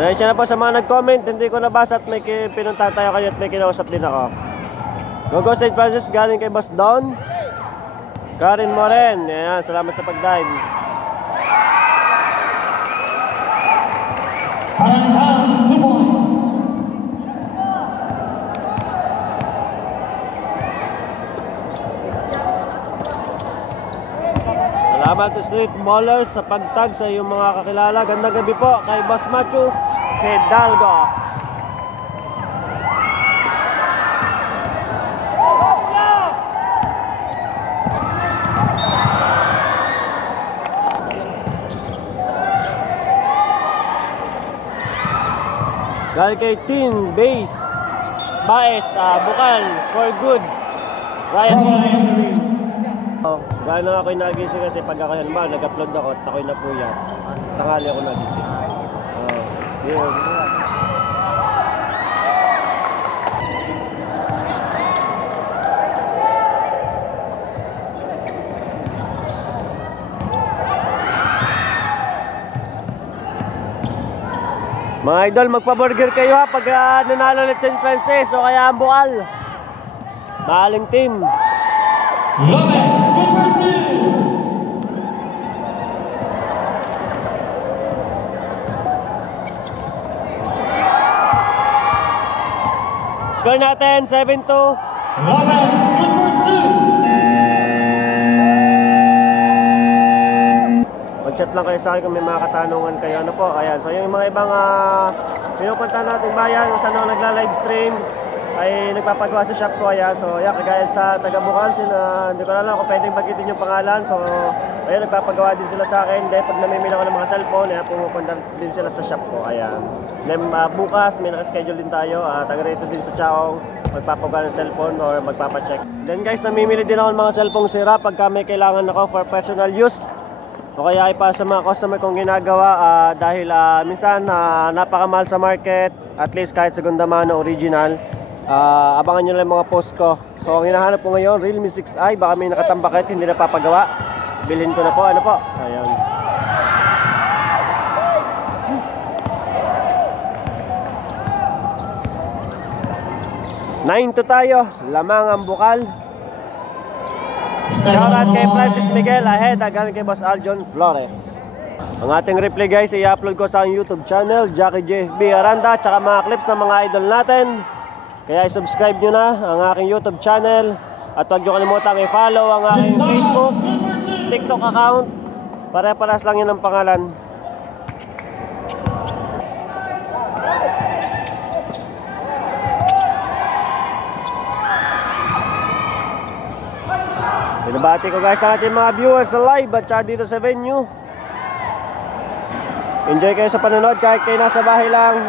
Pasensya na po sa mga nag-comment, hindi ko nabasa at may pinuntahan tayo kayo at may kinausap din ako. Go St. Francis, galing kay Boss Don. Karin Moren, ayan, salamat sa pag-dive. Haranghan, 2 points. Salamat to Street Mallers sa pagtag sa iyong mga kakilala. Gandang gabi po kay Boss Matthew Hidalgo. Galing kay Tin Base Baes, Bukal for Goods Ryan. Gano'n lang ako'y nagising kasi pag ako yan ba, nag-upload ako at ako'y napuyat. Tanghali ako nagising. Yun. Mga idol, magpa-burger kayo ha pag nanalo na St. Francis o kaya ang Bukal. Mahaling team. Lopez, good for 2. Score natin, 7-2. Lopez, good for 2. Mag-chat lang kayo sa akin kung may mga katanungan kayo. Ano po, ayan. So yung mga ibang pinupunta natin bayan kung saan ako nagla-live stream ay nagpapagawa sa shop ko, ayan. So ayan, kagaya sa taga-Bukal, hindi ko alam kung pwedeng bagitin yung pangalan. So ayan, nagpapagawa din sila sa akin. Dahil pag namimili ako ng mga cellphone, ayan, pumupunta din sila sa shop ko, ayan. Then bukas may nakaschedule din tayo, taga rito din sa Chaong, magpapagawa ng cellphone or magpapacheck. Then guys, namimili din ako ng mga cellphone sira pagka may kailangan ako for personal use o kaya ay para sa mga customer kong ginagawa, dahil minsan napakamahal sa market, at least kahit segunda mano original. Abangan nyo lang mga post ko. So ang hinahanap ko ngayon, Realme 6i. Baka may nakatambakit, hindi na papagawa. Bilhin ko na po, ano po. Ayan. Nine to tayo. Lamang ang Bukal. Shoutout kay Francis Miguel ahead, galing kay Boss Aljon Flores. Ang ating replay guys, i-upload ko sa YouTube channel, Jackie JFB Aranda, tsaka mga clips ng mga idol natin. Kaya i-subscribe nyo na ang aking YouTube channel. At huwag nyo kalimutan i-follow ang aking Facebook, TikTok account. Pare-paras lang yun ang pangalan. Binabati ko guys ang ating mga viewers sa live at saka dito sa venue. Enjoy kayo sa panonood kahit kayo nasa bahay lang.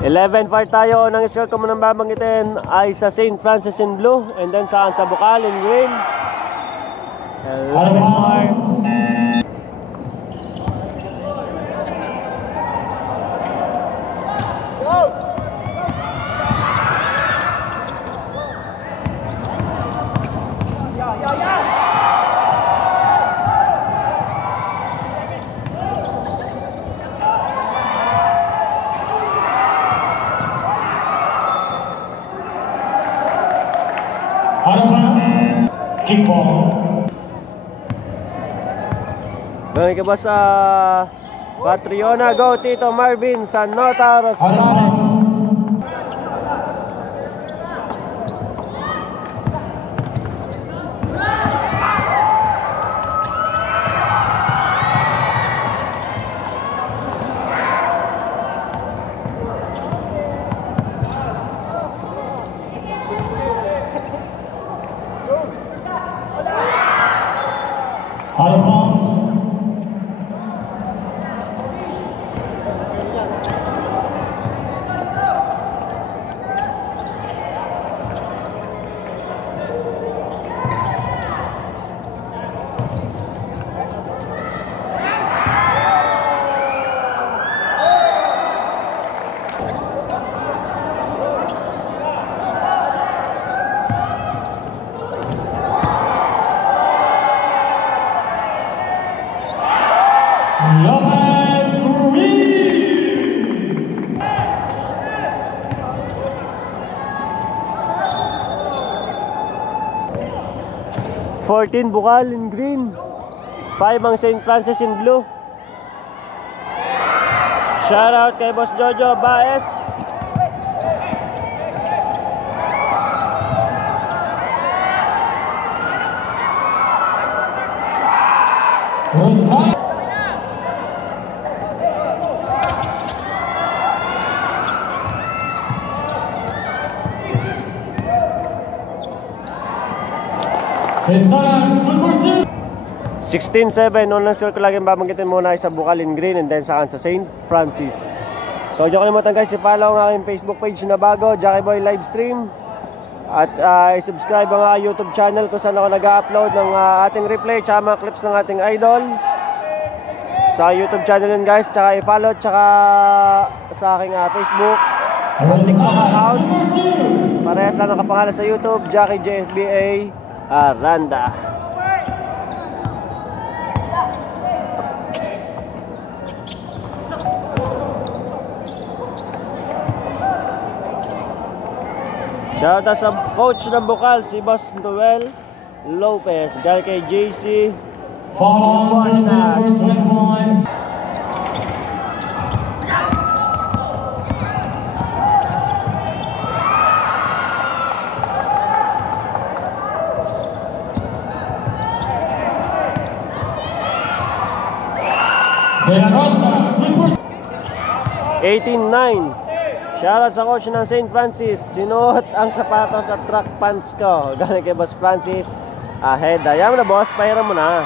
Eleven part tayo. Nang score ko munang babanggitin ay sa St. Francis in blue, and then saan sa Bukal in green. 11 part. Gawin ka ba sa Patriona? Go Tito Marvin San Nota Rosales. Out of bounds. Lopez green. 14 Bukal in green. 5 ang St. Francis in blue. Shoutout kay Boss Jojo Baez. Rosario. Estaras, good for two. 16-7, unang score ko laging babanggitin muna ay sa Bukal in green and then sa St. Francis. So huwag niyo kalimutan guys, i-follow ang aking Facebook page na bago, Jackie Boy Livestream. At i-subscribe ang aking YouTube channel kung saan ako nag-upload ng ating replay tsaka mga clips ng ating idol. Sa YouTube channel yun guys, tsaka i-follow tsaka sa aking Facebook at TikTok account. Parehas lang ang kapangalan sa YouTube, Jackie JFBA Aranda. Shoutout sa coach ng Bukal, si Boss Noel Lopez. Dahil kay JC Follow on jersey number 21. De La Rosa, good for 18-9. Shoutout sa coach ng St. Francis. Sinuot ang sapatos at track pants ko. Galing kay Boss Francis. Ahead. Ayaw mo na boss, pahiram mo na.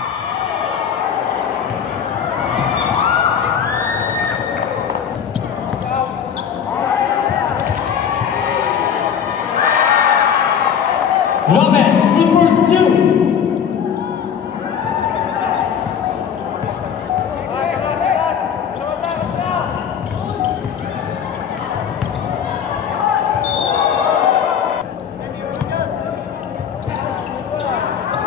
Lopez, good for two.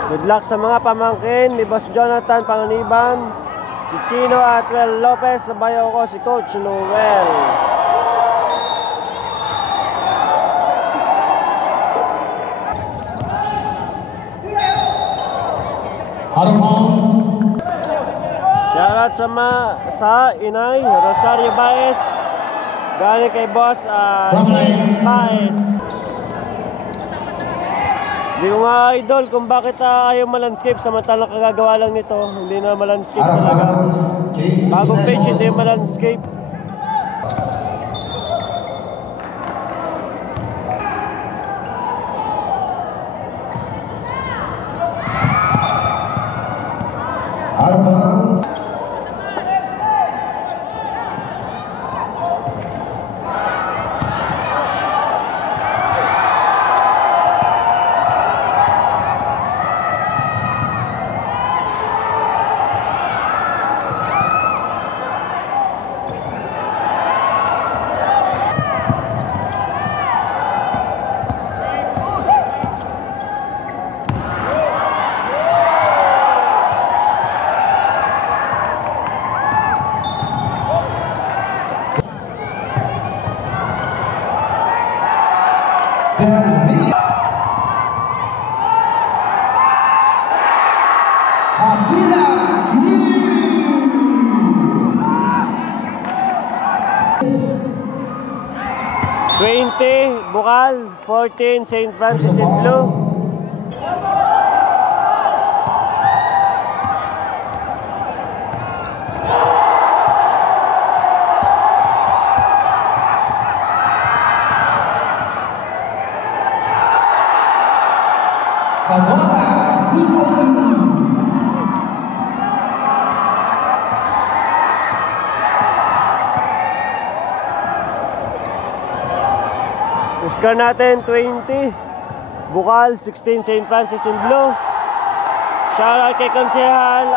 Good luck sa mga pamangkin ni Boss Jonathan Panganiban, si Chino at Well Lopez. Sabayo ko si Coach Noel. Out of bounds. Shoutout sa Inay Rosario Baez. Galing kay Boss Baez. Hindi ko nga idol kung bakit ayaw malandscape samantalang kagagawa lang nito. Hindi na malandscape talaga. Bagong page, hindi malandscape. Out of bounds. Hasina Green. 20 Bukal, 14 St. Francis in blue. Sabota, good for two. Score natin 20. Bukal 16, St. Francis in blue. Shoutout kay Konsehal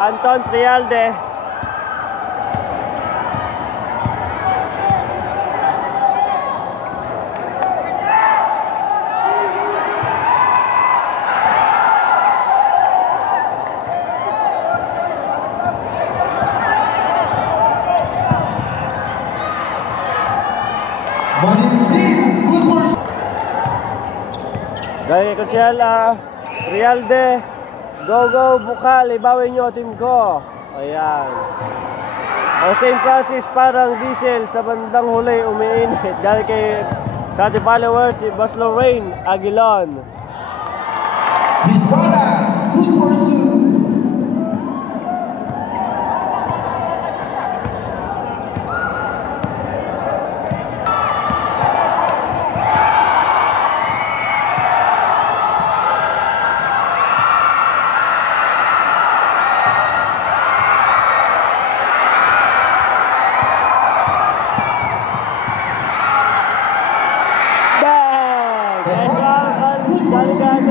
Anton Trialde. Galing kay Konsehal Trialde. Go Bukal, ibawin nyo team ko. Ayan. Ang St. Francis parang diesel sa bandang huli umiinit. Galing kay sa ating followers si Boss Lorraine Aguilon. Bisadas, good pursuit.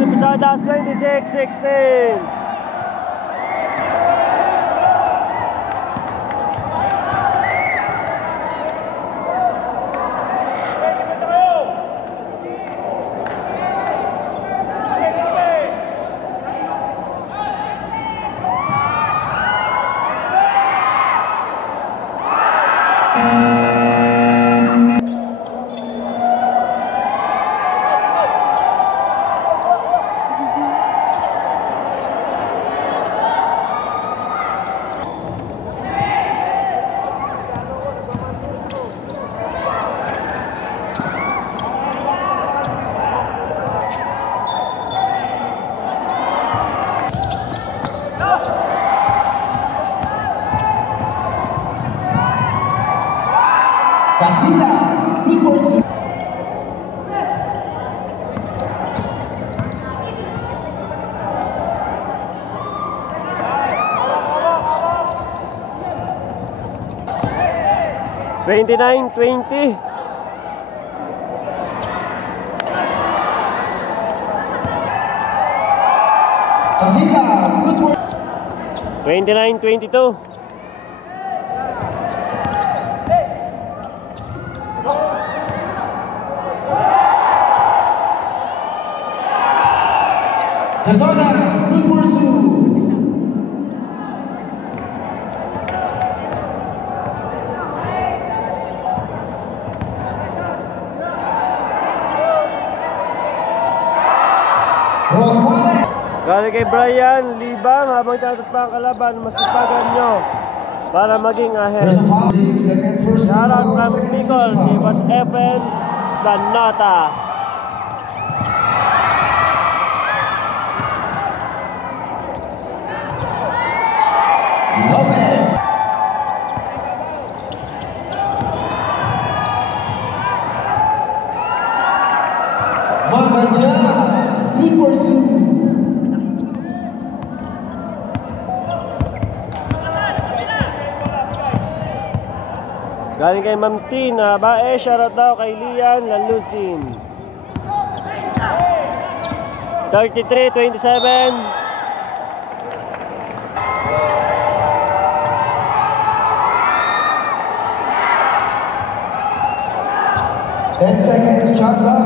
Bisadas 26-16. Casilla, good pursuit. $29-20. Casilla, good pursuit. 29-22. Bisadas, good pursuit. Rosales. Galing kay Brian Libang, habang tatas pa ang kalaban, masipagan nyo para maging ahead. There's a foul. 6 second first. Shoutout from Bicol, si Boss Efren Sanata. Lopez. Magaja, good pursuit. Galing kay Ma'am T na bae, shoutout daw kay Lian Lalusin. 33-27. 10 seconds, shot clock.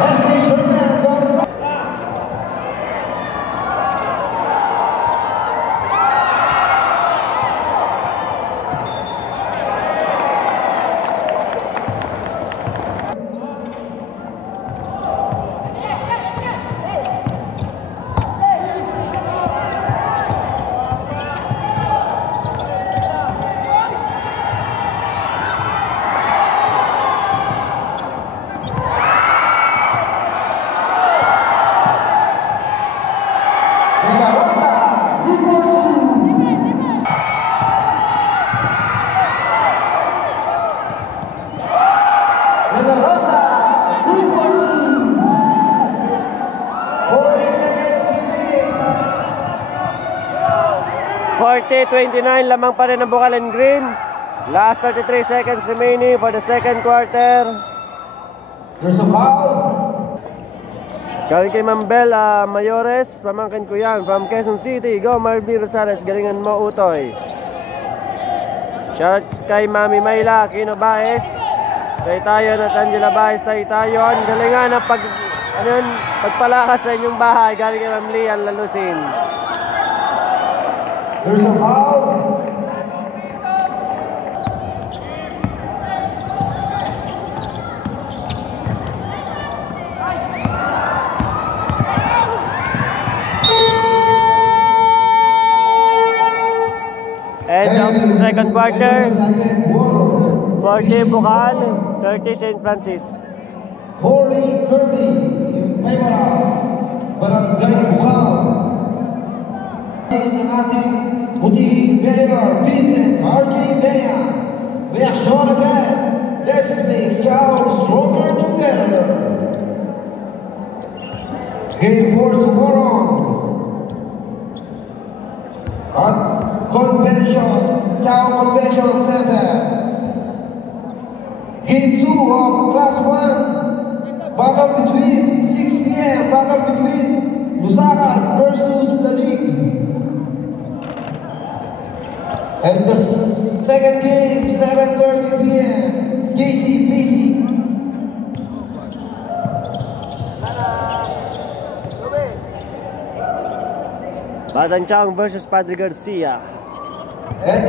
Wesley Turner goes. 40-29, lamang pa rin ang Bukal and Green. Last 33 seconds remaining for the second quarter. There's a foul. Galing kay Mambel Mayores, pamangkin ko yan, from Quezon City. Go Marvin Rosales, galingan mo Utoy. Shouts kay Mami Mayla, Kino Baez, Taytayon at Angela Baez, Taytayon. Galingan ang pagpalakat sa inyong bahay, galing kay Ma'am Lian Lalusin. There's a foul. End of the second quarter. Second quarter. 40 Bukal, 30 St. Francis. 40-30 in favor of Barangay Bukal. Ng ating butihing mayor, Vincent R.J. Bea. Reaction again. Let's make Charles stronger together. Game 4 tomorrow. At Chao Convention Center. Game 2 of Class 1. Battle between 6 p.m. Battle between Lusakan versus the League. And the second game, 7:30 p.m. JCPC. Batang Chang versus Padre Garcia. And